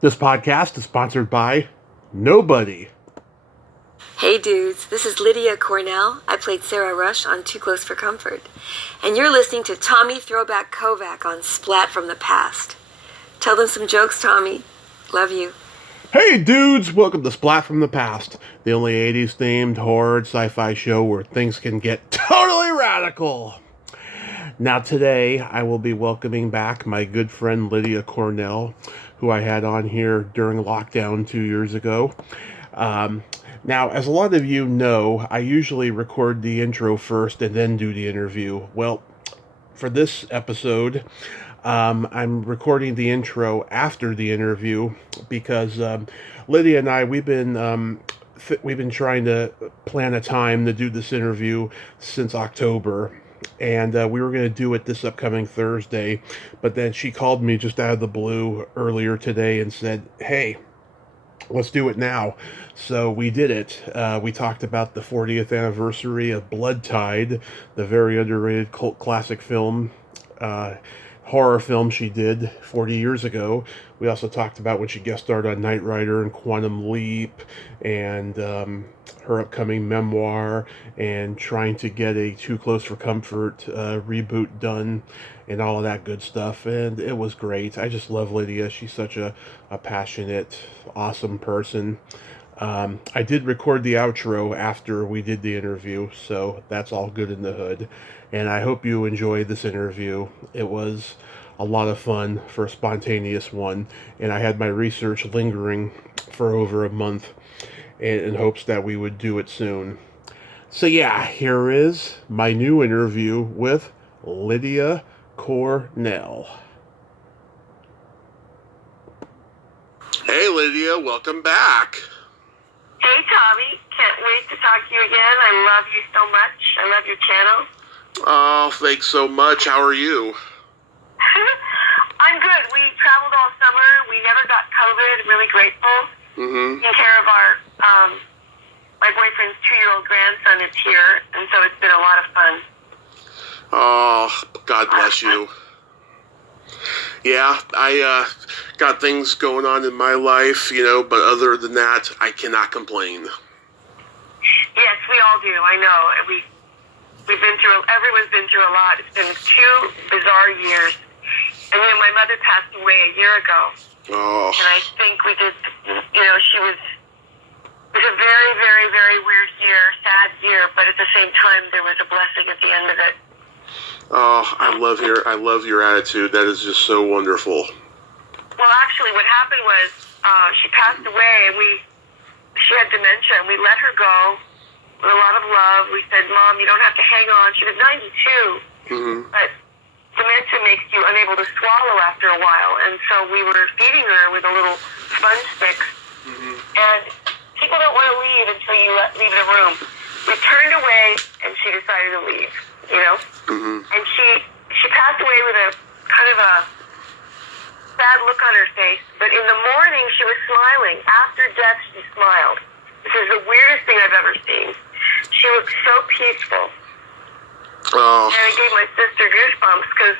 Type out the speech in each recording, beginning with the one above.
This podcast is sponsored by nobody. Hey dudes, this is Lydia Cornell. I played Sarah Rush on Too Close for Comfort. And you're listening to Tommy Throwback Kovac on Splat from the Past. Tell them some jokes, Tommy. Love you. Hey dudes, welcome to Splat from the Past, the only 80s themed horror and sci-fi show where things can get totally radical. Now today I will be welcoming back my good friend Lydia Cornell, who I had on here during lockdown 2 years ago. Now, as a lot of you know, I usually record the intro first and then do the interview. Well, for this episode, I'm recording the intro after the interview because Lydia and I we've been trying to plan a time to do this interview since October. And we were going to do it this upcoming Thursday, but then she called me just out of the blue earlier today and said, "Hey, let's do it now." So we did it. We talked about the 40th anniversary of Bloodtide, the very underrated cult classic film, horror film she did 40 years ago. We also talked about when she guest starred on Knightrider and Quantum Leap, and her upcoming memoir, and trying to get a Too Close for Comfort reboot done, and all of that good stuff. And it was great. I just love Lydia. She's such a passionate, awesome person. I did record the outro after we did the interview, so that's all good in the hood. And I hope you enjoyed this interview. It was a lot of fun for a spontaneous one, and I had my research lingering for over a month in hopes that we would do it soon. So yeah, here is my new interview with Lydia Cornell. Hey Lydia, welcome back. Hey Tommy, can't wait to talk to you again. I love you so much. I love your channel. Oh, thanks so much. How are you? I'm good. We traveled all summer. We never got COVID. Really grateful. Taking care of our, my boyfriend's 2-year-old grandson is here, and so it's been a lot of fun. Oh, God bless you. Yeah, I got things going on in my life, but other than that, I cannot complain. Yes, we all do. I know. We've been through, everyone's been through a lot. It's been 2 bizarre years. And my mother passed away a year ago. Oh. And I think we did, it was a very, very, very weird year, sad year, but at the same time, there was a blessing at the end of it. Oh, I love your attitude. That is just so wonderful. Well, actually, what happened was she passed away, and she had dementia, and we let her go with a lot of love. We said, "Mom, you don't have to hang on." She was 92, but dementia makes you unable to swallow after a while, and so we were feeding her with a little sponge sticks, and people don't want to leave until you leave the room. We turned away, and she decided to leave, and she passed away with a kind of a sad look on her face, but in the morning she was smiling. After death, she smiled. This is the weirdest thing I've ever seen. She looked so peaceful. Oh. And it gave my sister goosebumps because,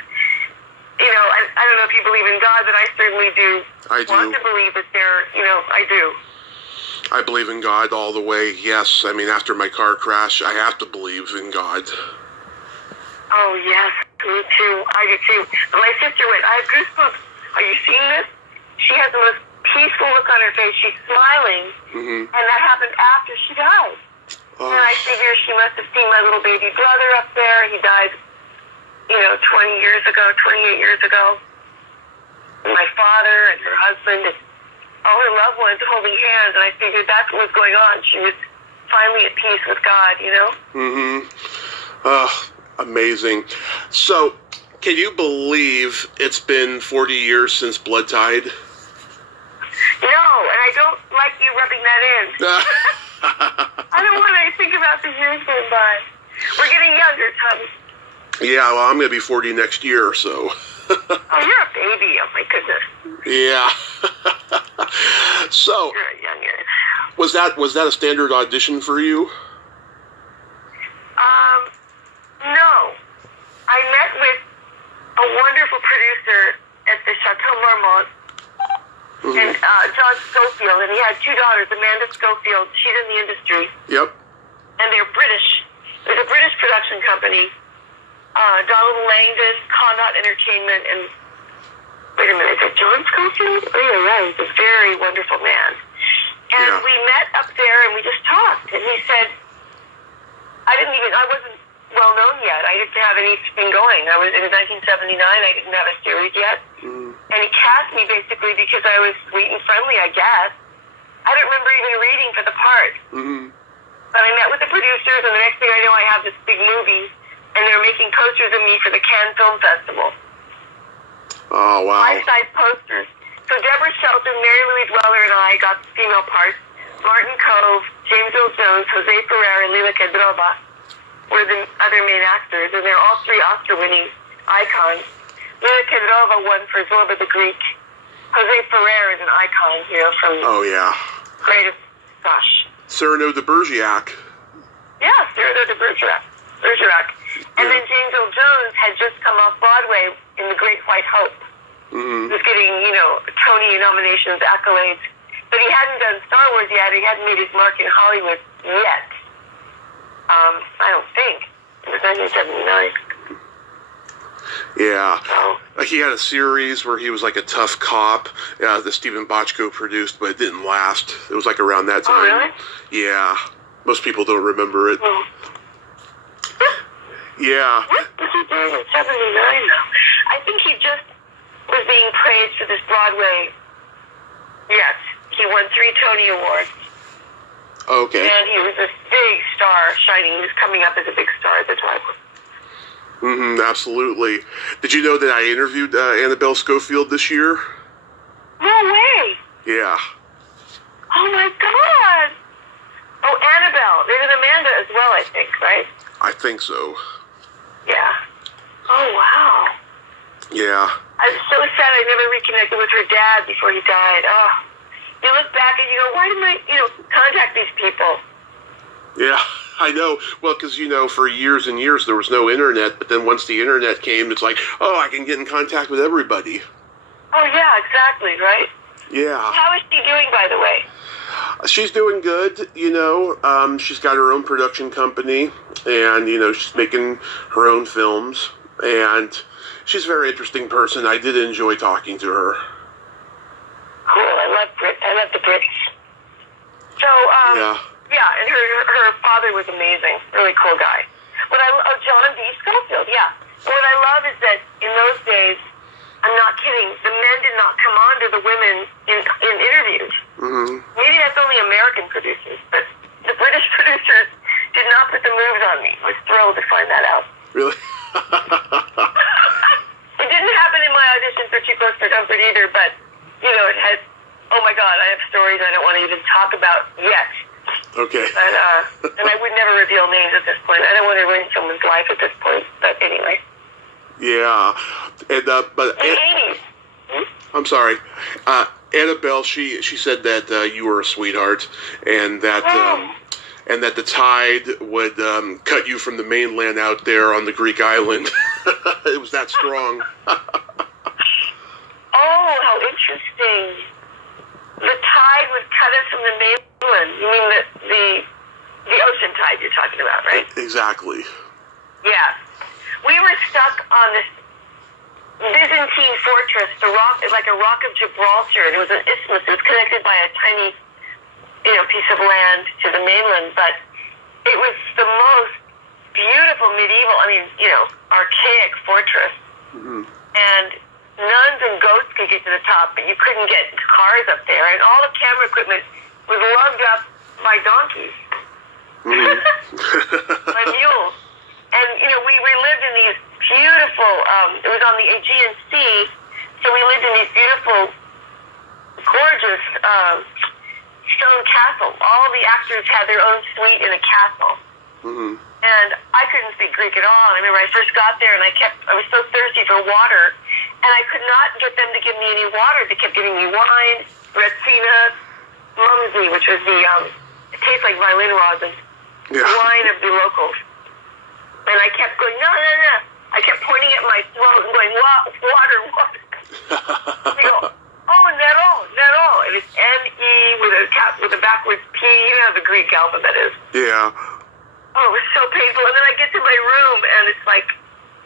I don't know if you believe in God, but I certainly do. I do. Want to believe that I do. I believe in God all the way, yes. I mean, after my car crash, I have to believe in God. Oh, yes, me too. I do too. But my sister went, "I have goosebumps. Are you seeing this?" She has the most peaceful look on her face. She's smiling, and that happened after she died. Oh. And I figure she must have seen my little baby brother up there. He died, 28 years ago. And my father and her husband and all her loved ones holding hands, and I figured that's what was going on. She was finally at peace with God, Oh, amazing. So, can you believe it's been 40 years since Bloodtide? No, and I don't like you rubbing that in. I don't want to think about the years going by. We're getting younger, Tommy. Yeah, well, I'm going to be 40 next year, so. Oh, you're a baby. Oh, my goodness. Yeah. So, You're a youngin'. was that a standard audition for you? No. I met with a wonderful producer at the Chateau Marmont, and John Schofield, and he had two daughters, Amanda Schofield. She's in the industry. Yep. And they're British. There's a British production company, Donald Langdon, Connaught Entertainment, and wait a minute, is it John Schofield? Oh, yeah, he's a very wonderful man. And we met up there and we just talked. And he said, I wasn't well known yet. I didn't have anything going. It was 1979. I didn't have a series yet. And he cast me basically because I was sweet and friendly, I guess. I don't remember even reading for the part. But I met with the producers, and the next thing I know, I have this big movie, and they're making posters of me for the Cannes Film Festival. Oh, wow. Life-size posters. So Deborah Shelton, Mary Louise Weller, and I got the female parts. Martin Cove, James Earl Jones, Jose Ferrer, and Lila Kedrova were the other main actors, and they're all three Oscar-winning icons. Lila Kedrova won for Zorba the Greek. Jose Ferrer is an icon, from greatest, gosh. Cyrano de Bergerac. Yeah, Cyrano de Bergerac. And then James Earl Jones had just come off Broadway in The Great White Hope. He was getting, Tony nominations, accolades. But he hadn't done Star Wars yet. He hadn't made his mark in Hollywood yet. I don't think. It was 1979. Yeah. He had a series where he was like a tough cop that Stephen Bochco produced, but it didn't last. It was like around that time. Oh, really? Yeah. Most people don't remember it. Yeah. What was he doing in 79, though? I think he just was being praised for this Broadway. Yes. He won 3 Tony Awards. Okay. And he was this big star, shining. He was coming up as a big star at the time. Absolutely. Did you know that I interviewed Annabelle Schofield this year? No way. Yeah. Oh, my God. Oh, Annabelle. There's an Amanda as well, I think, right? I think so. Yeah. Oh, wow. Yeah. I'm so sad I never reconnected with her dad before he died. Oh. You look back and you go, why didn't I, contact these people? Yeah, I know. Well, because, for years and years there was no internet, but then once the internet came, it's like, oh, I can get in contact with everybody. Oh, yeah, exactly, right? Yeah. How is she doing, by the way? She's doing good, she's got her own production company, and, she's making her own films, and she's a very interesting person. I did enjoy talking to her. Cool, I love the Brits. So, yeah, and her father was amazing, really cool guy. John D. Schofield, yeah. What I love is that in those days, I'm not kidding, the men did not come on to the women in interviews. Maybe that's only American producers, but the British producers did not put the moves on me. I was thrilled to find that out. Really? It didn't happen in my audition for Too Close for Comfort either, but, it has, oh my God, I have stories I don't want to even talk about yet. Okay. And I would never reveal names at this point. I don't want to ruin someone's life at this point, but anyway. Yeah. And, but... In the 80s. I'm sorry. Annabelle, she said that you were a sweetheart, and that the tide would cut you from the mainland out there on the Greek island. It was that strong. Oh, how interesting. The tide would cut us from the mainland. You mean the ocean tide you're talking about, right? Exactly. Yeah. We were stuck on this Byzantine fortress, like a rock of Gibraltar. It was an isthmus. It was connected by a tiny, piece of land to the mainland, but it was the most beautiful medieval, archaic fortress. And nuns and goats could get to the top, but you couldn't get cars up there. And all the camera equipment was lugged up by donkeys, by mules. And, we lived in these beautiful, it was on the Aegean Sea, so we lived in these beautiful, gorgeous stone castles. All the actors had their own suite in a castle. And I couldn't speak Greek at all. I remember I first got there and I was so thirsty for water, and I could not get them to give me any water. They kept giving me wine, retsina, mumsy, which was it tastes like violin rosin, wine of the locals. And I kept going, no. I kept pointing at my throat and going, water. They go, oh, Nero. with a backwards P. You know how the Greek alphabet is. Yeah. Oh, it was so painful. And then I get to my room, and it's like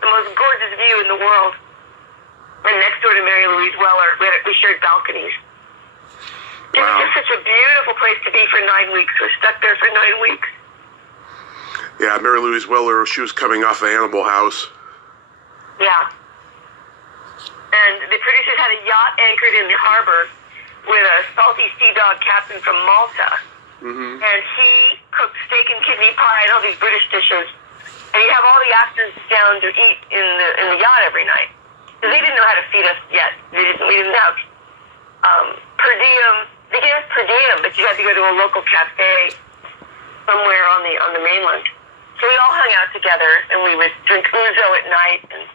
the most gorgeous view in the world. And next door to Mary Louise Weller, we shared balconies. It was just such a beautiful place to be for 9 weeks. We're stuck there for 9 weeks. Yeah, Mary Louise Weller, she was coming off of Animal House. Yeah. And the producers had a yacht anchored in the harbor with a salty sea dog captain from Malta. Mm-hmm. And he cooked steak and kidney pie and all these British dishes. And he'd have all the actors down to eat in the yacht every night. Because they didn't know how to feed us yet. We didn't have per diem. They gave us per diem, but you had to go to a local cafe somewhere on the mainland. So we all hung out together, and we would drink ouzo at night. And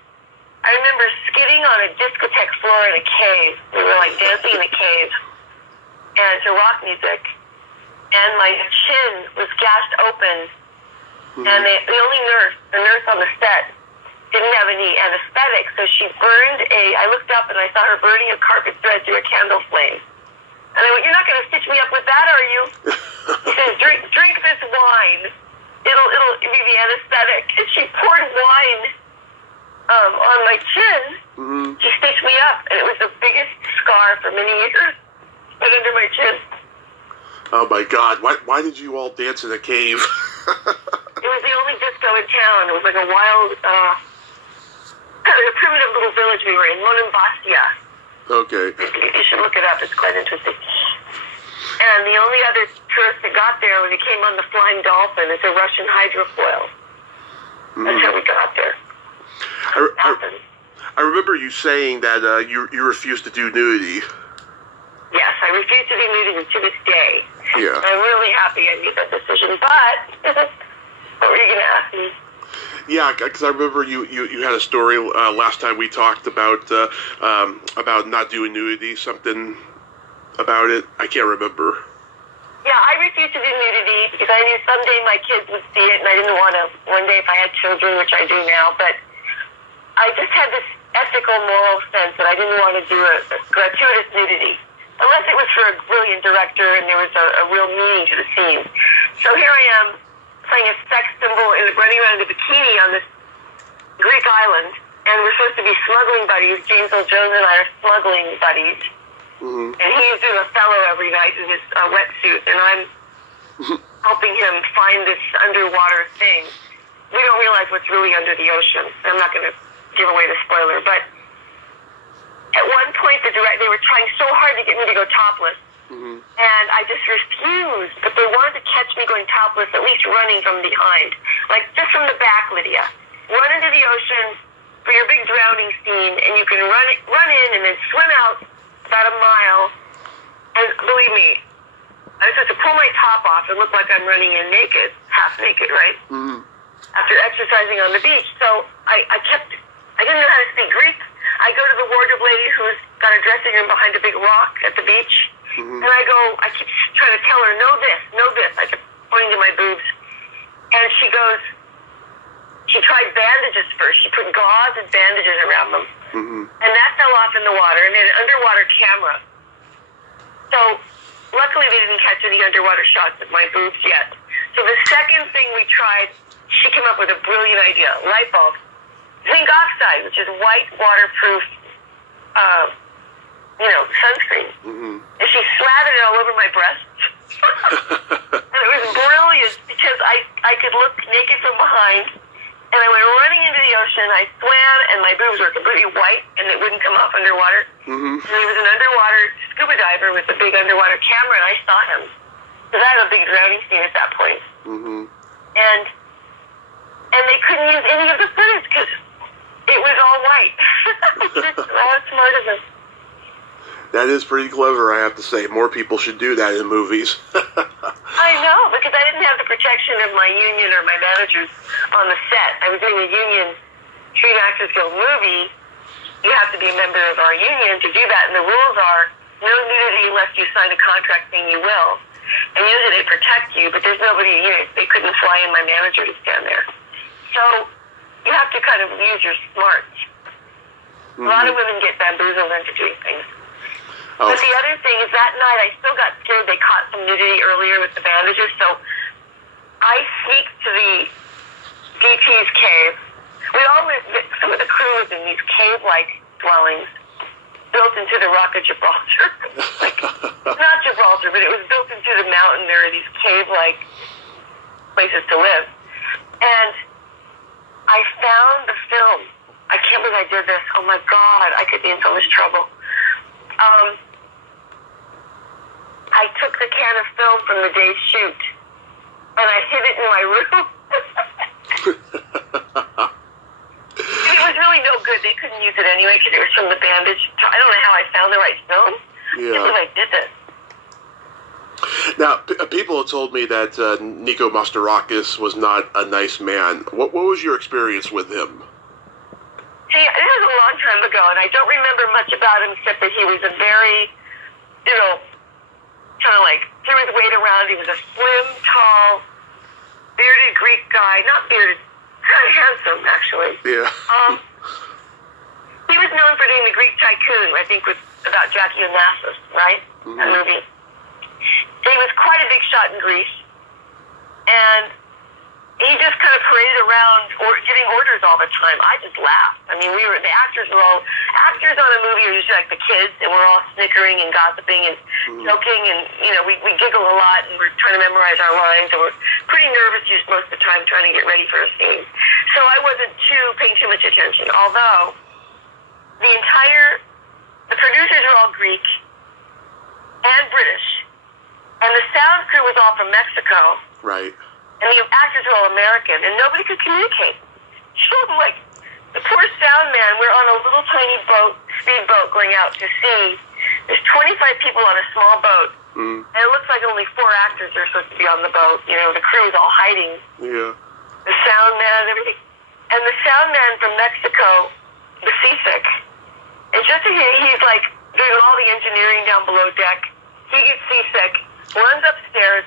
I remember skidding on a discotheque floor in a cave. We were like dancing in a cave, and to rock music. And my chin was gashed open, and the only the nurse on the set, didn't have any anesthetic, so she burned I looked up and I saw her burning a carpet thread through a candle flame. And I went, "You're not going to stitch me up with that, are you?" He says, drink this wine. It'll be the anesthetic. And she poured wine on my chin. Mm-hmm. She stitched me up, and it was the biggest scar for many years right under my chin. Oh my God! Why did you all dance in a cave? It was the only disco in town. It was like a wild, a primitive little village we were in, Monemvasia. Okay. You should look it up. It's quite interesting. And the only other tourist that got there when he came on the Flying Dolphin is a Russian hydrofoil. That's how we got there. I remember you saying that you refused to do nudity. Yes, I refuse to do nudity to this day. Yeah. I'm really happy I made that decision, but what were you going to ask me? Yeah, because I remember you had a story last time we talked about not doing nudity, something about it. I can't remember. Yeah, I refused to do nudity because I knew someday my kids would see it, and I didn't want to, one day if I had children, which I do now, but I just had this ethical, moral sense that I didn't want to do a gratuitous nudity, unless it was for a brilliant director and there was a real meaning to the scene. So here I am, playing a sex symbol and running around in a bikini on this Greek island, and we're supposed to be smuggling buddies. James Earl Jones and I are smuggling buddies. Mm-hmm. And he's doing Othello every night in his wetsuit, and I'm helping him find this underwater thing. We don't realize what's really under the ocean. I'm not going to give away the spoiler, but at one point they were trying so hard to get me to go topless, and I just refused. But they wanted to catch me going topless, at least running from behind, like just from the back, Lydia. Run into the ocean for your big drowning scene, and you can run in and then swim out about a mile. And believe me, I was supposed to pull my top off and look like I'm running in naked, half naked, right? Mm-hmm. After exercising on the beach. So I didn't know how to speak Greek. I go to the wardrobe lady who's got a dressing room behind a big rock at the beach. And I keep trying to tell her, know this. I kept pointing to my boobs. And she goes, she tried bandages first. She put gauze and bandages around them. And that fell off in the water, and then an underwater camera. So luckily they didn't catch any underwater shots of my boobs yet. So the second thing we tried, she came up with a brilliant idea. Light bulb. Zinc oxide, which is white, waterproof, sunscreen. And she slathered it all over my breasts. And it was brilliant because I could look naked from behind. And I went running into the ocean. I swam, and my boobs were completely white, and it wouldn't come off underwater. And there was an underwater scuba diver with a big underwater camera, and I saw him. Because I had a big drowning scene at that point. And they couldn't use any of the footage because it was all white. All smart of them. That is pretty clever, I have to say. More people should do that in movies. I know, because I didn't have the protection of my union or my managers on the set. I was doing a union Screen Actors Guild movie. You have to be a member of our union to do that, and the rules are no nudity unless you sign a contract saying you will. And usually they protect you, but there's nobody, they couldn't fly in my manager to stand there. So you have to kind of use your smarts. A lot of women get bamboozled into doing things. Oh. But the other thing is that night I still got scared. They caught some nudity earlier with the bandages, so I sneaked to the DP's cave. We all lived, some of the crew lived in these cave-like dwellings built into the Rock of Gibraltar. Like, not Gibraltar, but it was built into the mountain. There are these cave-like places to live. And I found the film. I can't believe I did this. Oh my God, I could be in so much trouble. I took the can of film from the day's shoot, and I hid it in my room. And it was really no good. They couldn't use it anyway because it was from the bandage. I don't know how I found the right film. Yeah. I can't believe I did this. Now, people have told me that Nico Mastorakis was not a nice man. What was your experience with him? See, this was a long time ago, and I don't remember much about him except that he was a very, kind of like, threw his weight around. He was a slim, tall, bearded Greek guy. Not bearded, kind of handsome, actually. Yeah. He was known for doing the Greek Tycoon, I think, about Jackie Onassis, right? Mm-hmm. That movie. He was quite a big shot in Greece, and he just kind of paraded around giving orders all the time. I just laughed. I mean, the actors on a movie are usually like the kids, and we're all snickering and gossiping and joking, and, we giggle a lot, and we're trying to memorize our lines, and we're pretty nervous most of the time trying to get ready for a scene. So I wasn't paying too much attention, although the producers are all Greek and British, and the sound crew was all from Mexico. Right. And the actors were all American, and nobody could communicate. So, like, the poor sound man, we're on a little tiny speedboat going out to sea. There's 25 people on a small boat, and it looks like only 4 actors are supposed to be on the boat. The crew is all hiding. Yeah. The sound man and everything. And the sound man from Mexico was seasick. It's just he's, like, doing all the engineering down below deck. He gets seasick, runs upstairs,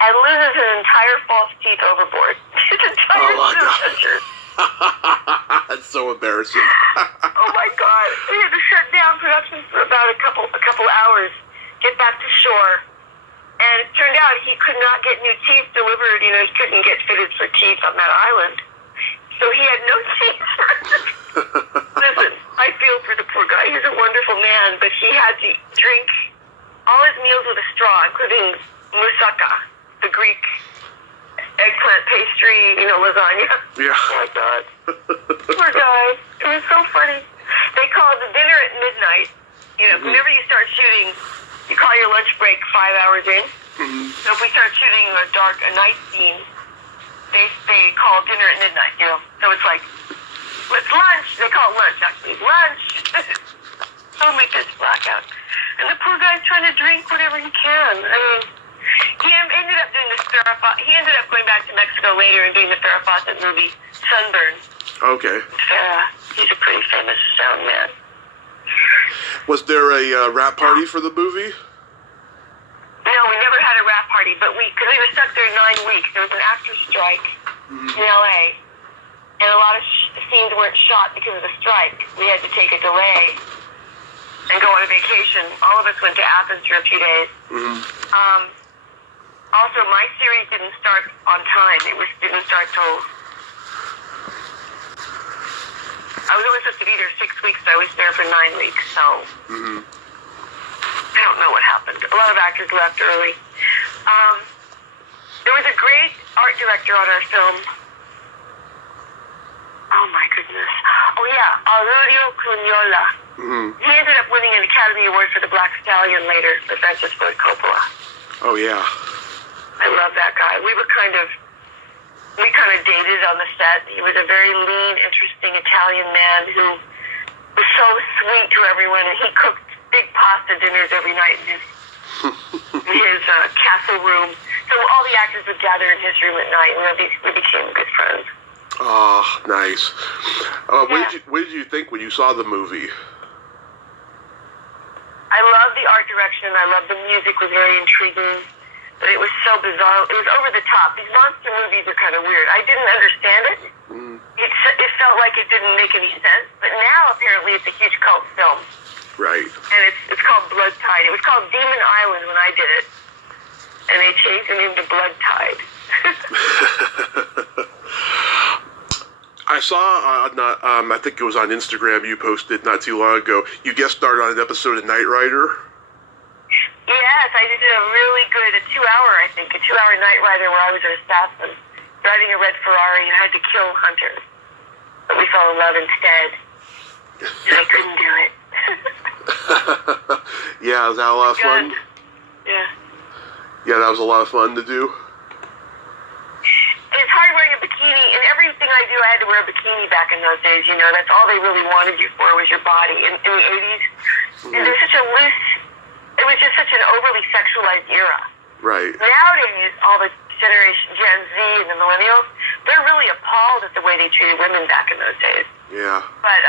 and loses his entire false teeth overboard. His entire suture. That's so embarrassing. Oh my God! We had to shut down production for about a couple hours, get back to shore, and it turned out he could not get new teeth delivered. He couldn't get fitted for teeth on that island, so he had no teeth. Listen, I feel for the poor guy. He's a wonderful man, but he had to drink all his meals with a straw, including moussaka, the Greek eggplant pastry, lasagna. Yeah. Oh my God. Poor guy. It was so funny. They call the dinner at midnight. Whenever you start shooting, you call your lunch break 5 hours in. Mm-hmm. So if we start shooting a night scene, they call dinner at midnight, So it's like, it's lunch. They call it lunch, actually. Lunch. Totally pitch blackout. And the poor guy's trying to drink whatever he can. I mean, he ended up doing the Farrah Fawcett. He ended up going back to Mexico later and doing the Farrah Fawcett movie, Sunburn. Okay. He's a pretty famous sound man. Was there a rap party for the movie? No, we never had a rap party, but because we were stuck there 9 weeks. There was an actor's strike in L.A., and a lot of scenes weren't shot because of the strike. We had to take a delay and go on a vacation. All of us went to Athens for a few days. Also, my series didn't start on time. It didn't start till... I was only supposed to be there 6 weeks, so I was there for 9 weeks, so... I don't know what happened. A lot of actors left early. There was a great art director on our film. Oh, my goodness. Oh, yeah. Aurelio Cunyola. He ended up winning an Academy Award for The Black Stallion later, for Francis Ford Coppola. Oh, yeah. I love that guy. We kind of dated on the set. He was a very lean, interesting Italian man who was so sweet to everyone, and he cooked big pasta dinners every night in his castle room. So all the actors would gather in his room at night, and we became good friends. Oh, nice. What did you think when you saw the movie? I love the art direction. I love the music. Was very intriguing. But it was so bizarre. It was over the top. These monster movies are kind of weird. I didn't understand it. It felt like it didn't make any sense. But now, apparently, it's a huge cult film. Right. And it's called Bloodtide. It was called Demon Island when I did it. And they changed the name to Bloodtide. I saw I think it was on Instagram you posted not too long ago. You guest starred on an episode of Knightrider. Yes, I did a really good, a 2-hour Knightrider where I was an assassin, driving a red Ferrari and I had to kill Hunter. But we fell in love instead. And I couldn't do it. Yeah, was that a lot of fun? Yeah. Yeah, that was a lot of fun to do. It's hard wearing a bikini. In everything I do, I had to wear a bikini back in those days. You know, that's all they really wanted you for was your body in the 80s. Mm-hmm. And there's such a loose, it was just such an overly sexualized era. Right. Nowadays, all the generation Gen Z and the millennials, they're really appalled at the way they treated women back in those days. Yeah. But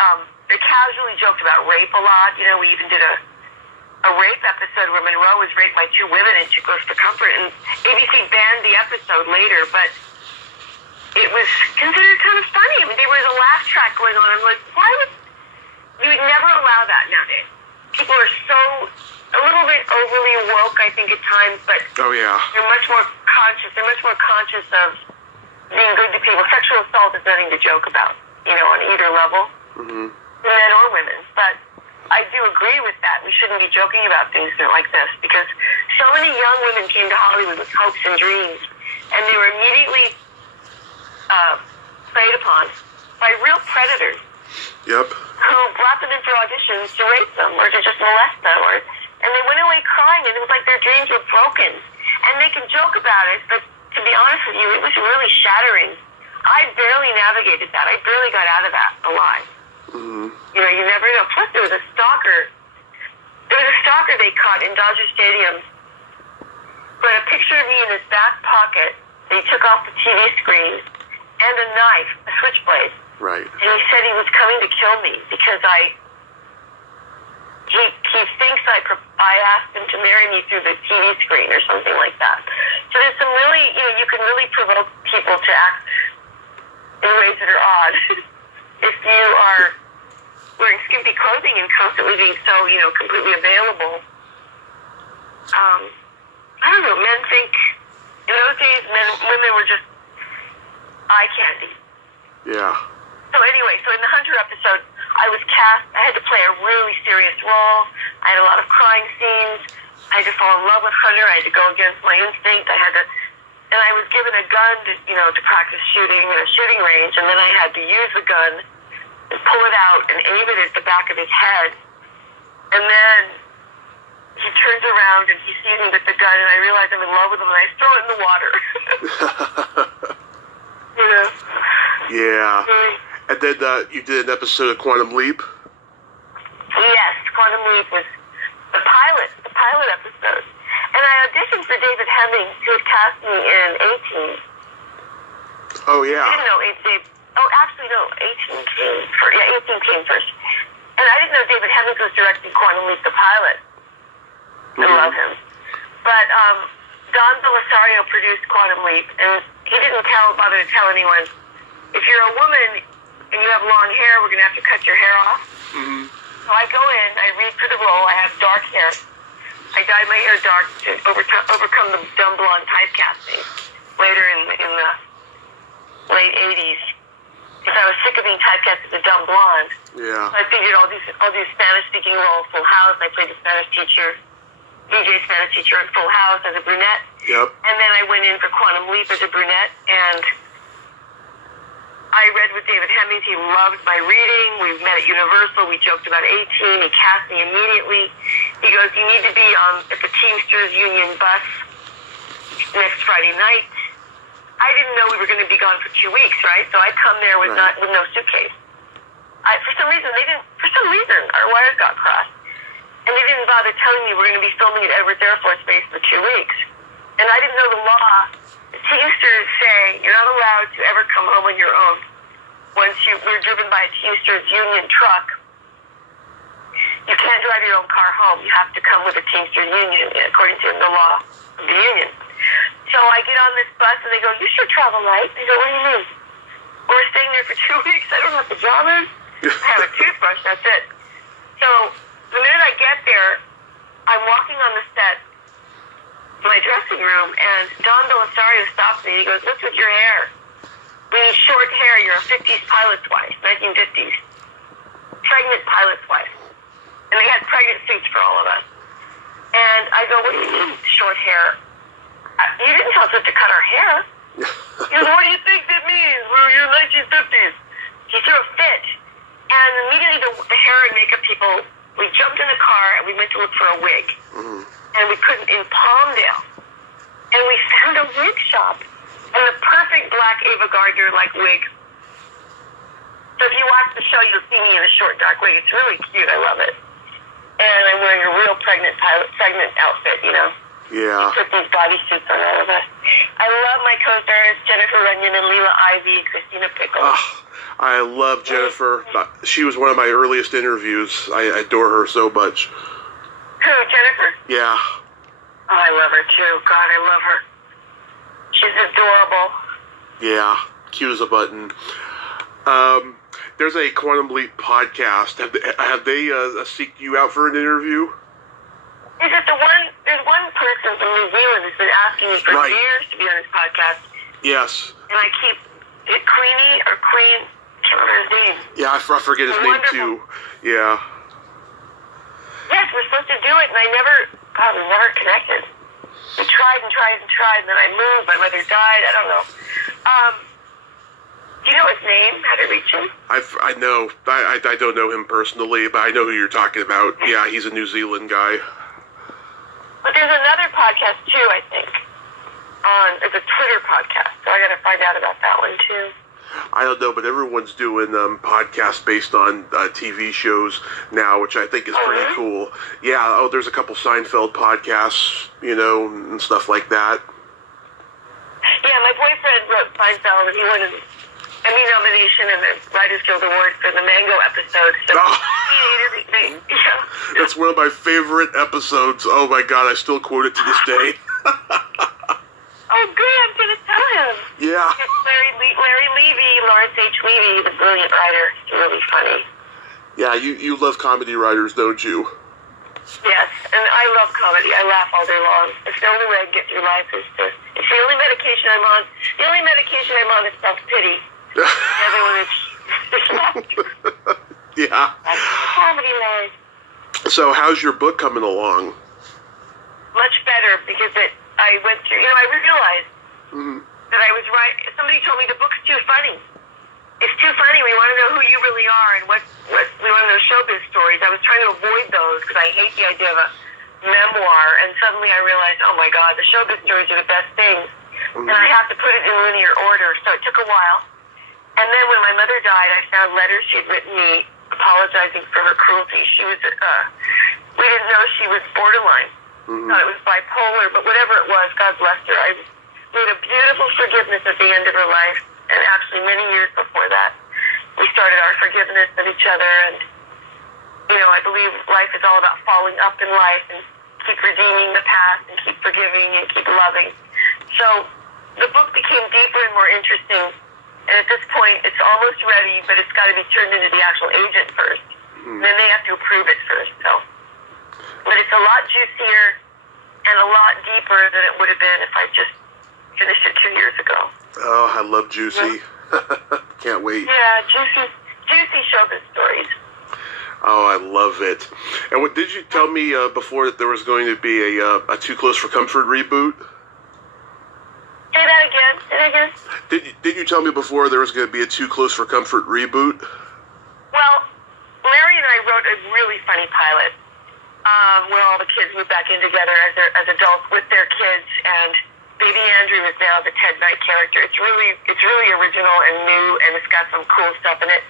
they casually joked about rape a lot. You know, we even did a rape episode where Monroe was raped by 2 women in Too Close for Comfort, and ABC banned the episode later, but it was considered kind of funny. I mean, there was a laugh track going on. I'm like, why would you would never allow that nowadays? People are so a little bit overly woke, I think, at times, but oh yeah, they're much more conscious. They're much more conscious of being good to people. Sexual assault is nothing to joke about, you know, on either level, men or women. But I do agree with that. We shouldn't be joking about things like this because so many young women came to Hollywood with hopes and dreams, and they were immediately preyed upon by real predators. Yep. Who brought them in for auditions to rape them or to just molest them, and they went away crying, and it was like their dreams were broken. And they can joke about it, but to be honest with you, it was really shattering. I barely navigated that. I barely got out of that alive. You know, you never know. Plus, there was a stalker. There was a stalker they caught in Dodger Stadium. But a picture of me in his back pocket. They took off the TV screen and a knife, a switchblade. Right. And he said he was coming to kill me because he thinks I asked him to marry me through the TV screen or something like that. So there's some really, you know, you can really provoke people to act in ways that are odd. If you are wearing skimpy clothing and constantly being so, you know, completely available. I don't know, men think, in those days, women were just eye candy. Yeah. So anyway, so in the Hunter episode, I was cast, I had to play a really serious role. I had a lot of crying scenes. I had to fall in love with Hunter. I had to go against my instinct. And I was given a gun to, you know, to practice shooting in a shooting range, and then I had to use the gun and pull it out and aim it at the back of his head. And then he turns around and he sees me with the gun, and I realize I'm in love with him, and I throw it in the water. You know? Yeah. And then you did an episode of Quantum Leap? Yes, Quantum Leap was the pilot episode. And I auditioned for David Hemmings, who had cast me in 18. Oh, yeah. I didn't know 18 came first. Yeah, 18 came first. And I didn't know David Hemmings was directing Quantum Leap, the pilot. I love him. But Don Belisario produced Quantum Leap, and he didn't bother to tell anyone, if you're a woman and you have long hair, we're going to have to cut your hair off. So I go in, I read for the role, I have dark hair. I dyed my hair dark to overcome the dumb blonde typecasting later in the late 80s. Because I was sick of being typecast as a dumb blonde. Yeah. So I figured I'll do Spanish-speaking roles, Full House. I played the Spanish teacher, DJ Spanish teacher in Full House as a brunette. Yep. And then I went in for Quantum Leap as a brunette, and I read with David Hemmings. He loved my reading. We met at Universal. We joked about 18. He cast me immediately. He goes, you need to be at the Teamsters Union bus next Friday night. I didn't know we were going to be gone for 2 weeks, right? So I come there with no suitcase. For some reason, our wires got crossed. And they didn't bother telling me we're going to be filming at Edwards Air Force Base for 2 weeks. And I didn't know the law. The Teamsters say you're not allowed to ever come home on your own. Once we're driven by a Teamsters Union truck, you can't drive your own car home. You have to come with a Teamsters Union, according to the law of the union. So I get on this bus, and they go, you sure travel light. I go, what do you mean? We're staying there for 2 weeks. I don't know what the job is. I have a toothbrush, that's it. So The minute I get there, I'm walking on the set, my dressing room, and Don Belisario stops me. He goes, "What's with your hair? We need short hair. You're a 50s pilot's wife, 1950s. Pregnant pilot's wife." And they had pregnant suits for all of us. And I go, "What do you mean, short hair? You didn't tell us to cut our hair." He goes, "What do you think that means? We're in 1950s. He threw a fit. And immediately the hair and makeup people, we jumped in the car and we went to look for a wig. Mm-hmm. And we couldn't in Palmdale. And we found a wig shop. And the perfect black Ava Gardner-like wig. So if you watch the show, you'll see me in a short, dark wig. It's really cute. I love it. And I'm wearing a real pregnant outfit, you know. Yeah. He put these bodysuits on all of us. I love my co-stars, Jennifer Runyon and Leela Ivy and Christina Pickles. Oh, I love Jennifer. She was one of my earliest interviews. I adore her so much. Who, Jennifer? Yeah. Oh, I love her too. God, I love her. She's adorable. Yeah, cute as a button. There's a Quantum Leap podcast. Have they seeked you out for an interview? Is it the one? There's one person from New Zealand who's been asking me for years to be on his podcast. Yes. And I keep, is it Queenie or Queen? I can't remember his name. Yeah, I forget his name too. Yeah. Yes, we're supposed to do it, and we never connected. We tried and tried and tried, and then I moved. My mother died. I don't know. Do you know his name? How to reach him? I know. I don't know him personally, but I know who you're talking about. Yeah, he's a New Zealand guy. But there's another podcast too, I think. It's a Twitter podcast, so I got to find out about that one too. I don't know, but everyone's doing podcasts based on TV shows now, which I think is pretty cool. Yeah, there's a couple Seinfeld podcasts, you know, and stuff like that. Yeah, my boyfriend wrote Seinfeld, and he won an Emmy nomination and the Writers Guild Award for the Mango episode. So That's one of my favorite episodes. Oh my God, I still quote it to this day. Oh, good. I'm going to tell him. Yeah. It's Larry Levy, Lawrence H. Levy, the brilliant writer. It's really funny. Yeah, you love comedy writers, don't you? Yes, and I love comedy. I laugh all day long. It's the only way I can get through life is to... It's the only medication I'm on. The only medication I'm on is self-pity. The other one is laughter. Yeah. That's comedy life. So how's your book coming along? Much better, because I went through... I realized that I was right. Somebody told me the book's too funny. It's too funny. We want to know who you really are and what we want to know showbiz stories. I was trying to avoid those because I hate the idea of a memoir. And suddenly I realized, oh my God, the showbiz stories are the best things. And I have to put it in linear order. So it took a while. And then when my mother died, I found letters she had written me apologizing for her cruelty. She was, we didn't know she was borderline. Thought it was bipolar, but whatever it was, God bless her. I made a beautiful forgiveness at the end of her life. And actually many years before that, we started our forgiveness of each other. And, I believe life is all about falling up in life and keep redeeming the past and keep forgiving and keep loving. So the book became deeper and more interesting. And at this point, it's almost ready, but it's got to be turned into the actual agent first. And then they have to approve it first. But it's a lot juicier and a lot deeper than it would have been if I just finished it 2 years ago. Oh, I love Juicy. Can't wait. Yeah, juicy showbiz stories. Oh, I love it. And what did you tell me before that there was going to be a Too Close for Comfort reboot? Say that again. Did you tell me before there was going to be a Too Close for Comfort reboot? Well, Larry and I wrote a really funny pilot where all the kids moved back in together as adults with their kids, and Baby Andrew is now the Ted Knight character. It's really original and new, and it's got some cool stuff in it.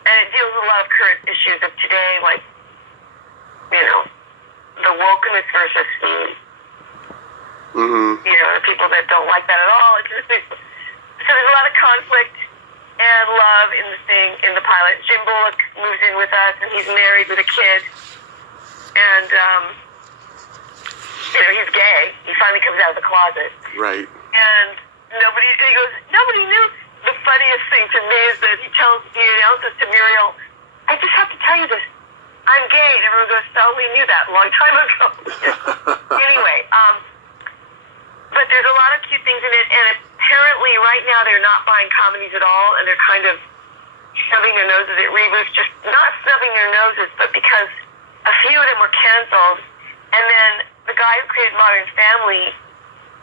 And it deals with a lot of current issues of today, like, the wokeness versus the, the people that don't like that at all. So there's a lot of conflict and love in the pilot. Jim Bullock moves in with us, and he's married with a kid. And, he's gay. He finally comes out of the closet. Right. And nobody knew. The funniest thing to me is that he announces to Muriel, I just have to tell you this. I'm gay. And everyone goes, so we knew that a long time ago. Anyway, but there's a lot of cute things in it, and apparently right now they're not buying comedies at all, and they're kind of snubbing their noses at reboots, just not snubbing their noses, but because a few of them were canceled, and then the guy who created Modern Family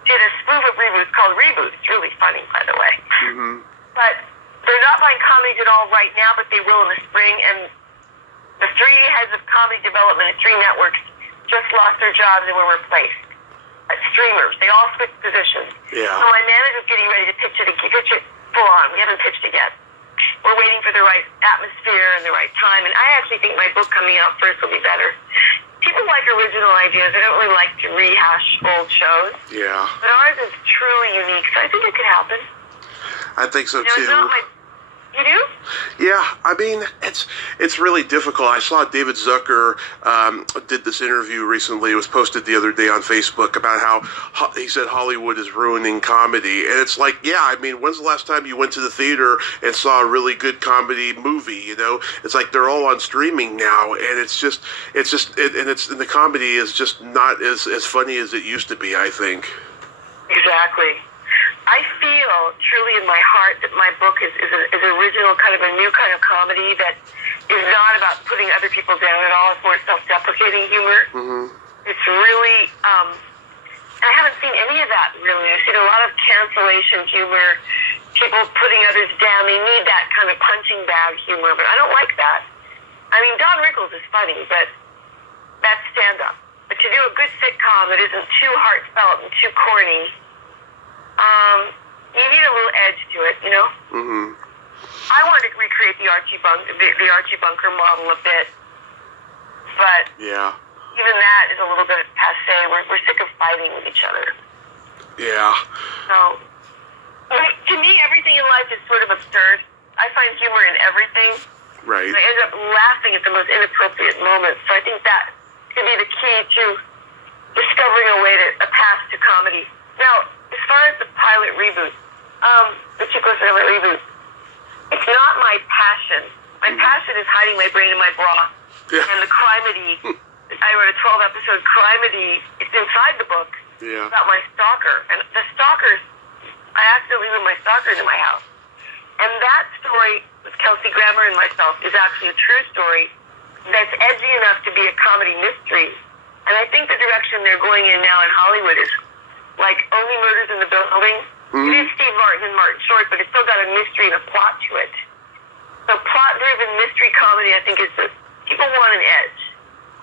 did a spoof of reboots called Reboot. It's really funny, by the way. Mm-hmm. But they're not buying comedies at all right now, but they will in the spring, and the three heads of comedy development at three networks just lost their jobs and were replaced as streamers. They all switched positions. Yeah. So my manager's getting ready to pitch it full on. We haven't pitched it yet. We're waiting for the right atmosphere and the right time, and I actually think my book coming out first will be better. People like original ideas. They don't really like to rehash old shows. Yeah. But ours is truly unique, so I think it could happen. I think so, You know, too. it's not my... You do? Yeah, I mean, it's really difficult. I saw David Zucker did this interview recently. It was posted the other day on Facebook about how he said Hollywood is ruining comedy. And it's like, yeah, I mean, when's the last time you went to the theater and saw a really good comedy movie, you know? It's like they're all on streaming now, and and the comedy is just not as funny as it used to be, I think. Exactly. I feel truly in my heart that my book is original, kind of a new kind of comedy that is not about putting other people down at all. It's more self-deprecating humor. Mm-hmm. It's really, I haven't seen any of that really. I've seen a lot of cancellation humor, people putting others down. They need that kind of punching bag humor, but I don't like that. I mean, Don Rickles is funny, but that's stand-up. But to do a good sitcom that isn't too heartfelt and too corny, you need a little edge to it, you know? Mm-hmm. I wanted to recreate the Archie Bunker model a bit, but Yeah. even that is a little bit passé. We're sick of fighting with each other. Yeah. So, to me, everything in life is sort of absurd. I find humor in everything. Right. And I end up laughing at the most inappropriate moments. So I think that could be the key to discovering a path to comedy. Now, as far as the pilot reboot, the Chicos pilot reboot, it's not my passion. My passion is hiding my brain in my bra. Yeah. And the crimedy, I wrote a 12-episode crimedy, it's inside the book, Yeah. about my stalker. And the stalkers, I accidentally moved my stalker into my house. And that story with Kelsey Grammer and myself is actually a true story that's edgy enough to be a comedy mystery. And I think the direction they're going in now in Hollywood is like Only Murders in the Building. Mm-hmm. It is Steve Martin and Martin Short, but it's still got a mystery and a plot to it. So plot-driven mystery comedy, I think, is people want an edge.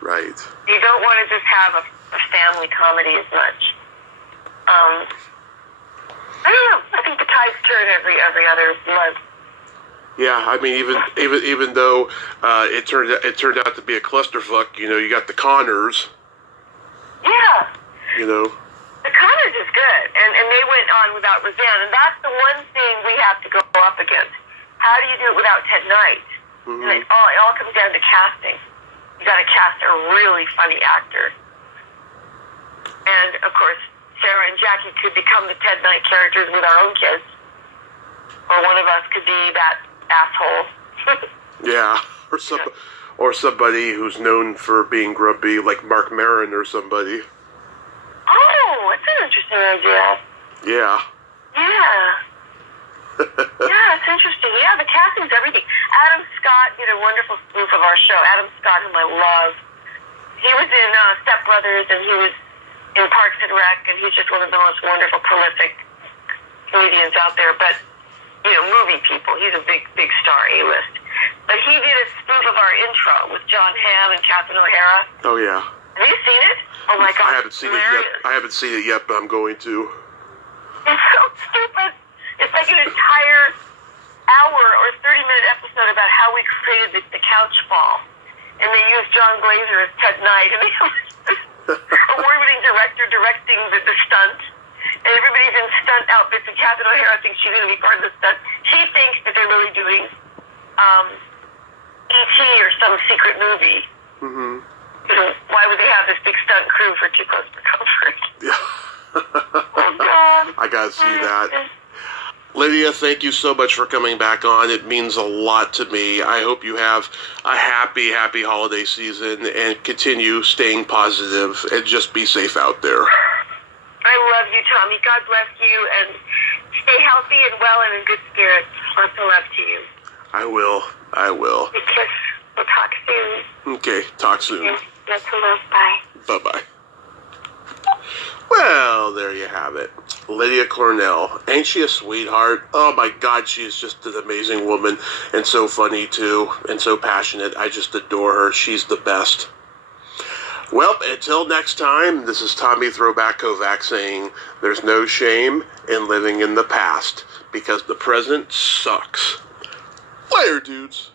Right. You don't want to just have a family comedy as much. I don't know. I think the tides turn every other month. Yeah, I mean, even though it turned out to be a clusterfuck, you know, you got the Connors. Yeah. You know. The Connors is good, and they went on without Roseanne, and that's the one thing we have to go up against. How do you do it without Ted Knight? Mm-hmm. And it all comes down to casting. You got to cast a really funny actor, and of course, Sarah and Jackie could become the Ted Knight characters with our own kids, or one of us could be that asshole. Yeah, or somebody who's known for being grumpy, like Mark Maron or somebody. Oh, that's an interesting idea. Yeah. Yeah. Yeah, it's interesting. Yeah, the casting's everything. Adam Scott did a wonderful spoof of our show. Adam Scott, whom I love. He was in Step Brothers, and he was in Parks and Rec, and he's just one of the most wonderful, prolific comedians out there. But, you know, movie people. He's a big star, A-list. But he did a spoof of our intro with John Hamm and Catherine O'Hara. Oh, yeah. Have you seen it? Oh, my God. I haven't seen it yet, but I'm going to. It's so stupid. It's like an entire hour or 30-minute episode about how we created the couch fall. And they used John Glazer as Ted Knight. And they have this award-winning director directing the stunt. And everybody's in stunt outfits. And Catherine O'Hara thinks she's going to be part of the stunt. She thinks that they're really doing E.T. or some secret movie. Mm-hmm. Why would they have this big stunt crew for Too Close for Comfort? Yeah. Oh, God. I gotta see that. Lydia, thank you so much for coming back on. It means a lot to me. I hope you have a happy, happy holiday season and continue staying positive and just be safe out there. I love you, Tommy. God bless you, and stay healthy and well and in good spirits. Lots of love to you. I will. A kiss. We'll talk soon. Okay, talk soon. Yes, lots of love. Bye. Bye-bye. Well, there you have it. Lydia Cornell. Ain't she a sweetheart? Oh my God, she is just an amazing woman, and so funny too, and so passionate. I just adore her. She's the best. Well, until next time, this is Tommy Throwback Kovac saying there's no shame in living in the past because the present sucks. Later, dudes.